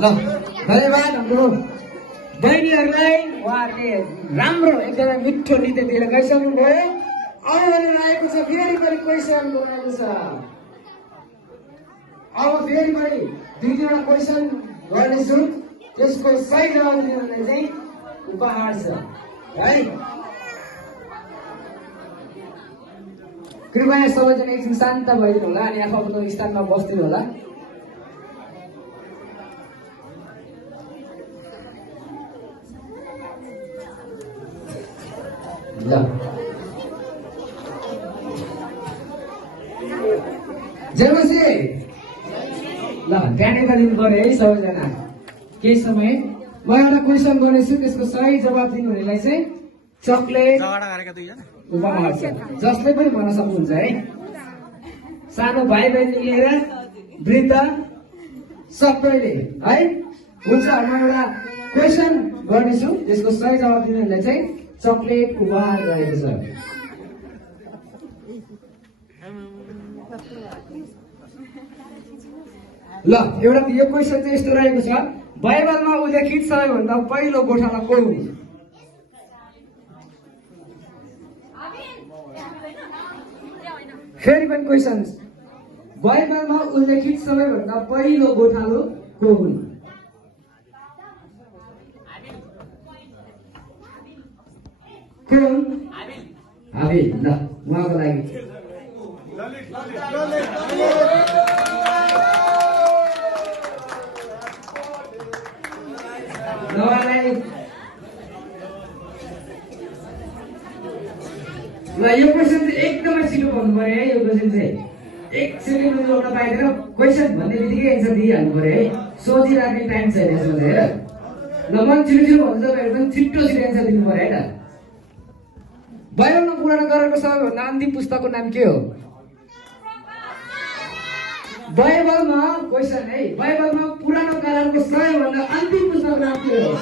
ल धन्यवाद हाम्रो बहिनीहरूलाई, उहाँहरूले राम्रो एकदमै मिठो नृत्य दिएर गइसक्नु भयो। अब भने आएको छ फेरि पनि क्वेसन बनाएको छ। अब फेरि पनि दुई तिनवटा क्वेसन गर्नेछु, त्यसको सही जवाब दिनेलाई चाहिँ उपहार छ है। कृपया सबैजना एकछिन शान्त भइदिनु होला अनि आफ्नो स्थानमा बस्दिनु होला। ल जयमसी ल ध्यान दिनु पर्यो है सबैजना। केही समय म एउटा क्वेसन गर्नेछु, त्यसको सही जवाब दिनुहुनेलाई चाहिँ चकलेट उपहार छ, जसले पनि भन्न सक्नुहुन्छ है। सानो भाइ बहिनी लिएर वृद्ध सबैले है। हुन्छ, म एउटा क्वेसन गर्नेछु, त्यसको सही जवाब दिनुहुनेलाई चाहिँ चकलेट उपहार रहेको छ। ल एउटा यो क्वेसन चाहिँ यस्तो रहेको छ, बाइबलमा उल्लेखित सबैभन्दा पहिलो गोठाला को हुन्? फेरि पनि क्वेसन, बाइबलमा उल्लेखित सबैभन्दा पहिलो गोठालो को हुन्? हाबिल। ल उहाँको लागि ल यो क्वेसन चाहिँ एकदमै छिटो भन्नु पर्यो है। यो क्वेसन चाहिँ एक सेकेन्ड जोड्न पाइँदैन, क्वेसन भन्ने बित्तिकै एन्सर दिइहाल्नु पर्यो है। सोचिराख्ने टाइम छैन यसमा चाहिँ है। ल मन छिटो भन्छु, तपाईँहरू पनि छिटो एन्सर दिनु पर्यो है त। बाइबलमा पुरानो करारको सबैभन्दा अन्तिम पुस्तकको नाम के हो? बाइबलमा क्वेसन है, बाइबलमा पुरानो करारको सबैभन्दा अन्तिम पुस्तकको नाम के हो?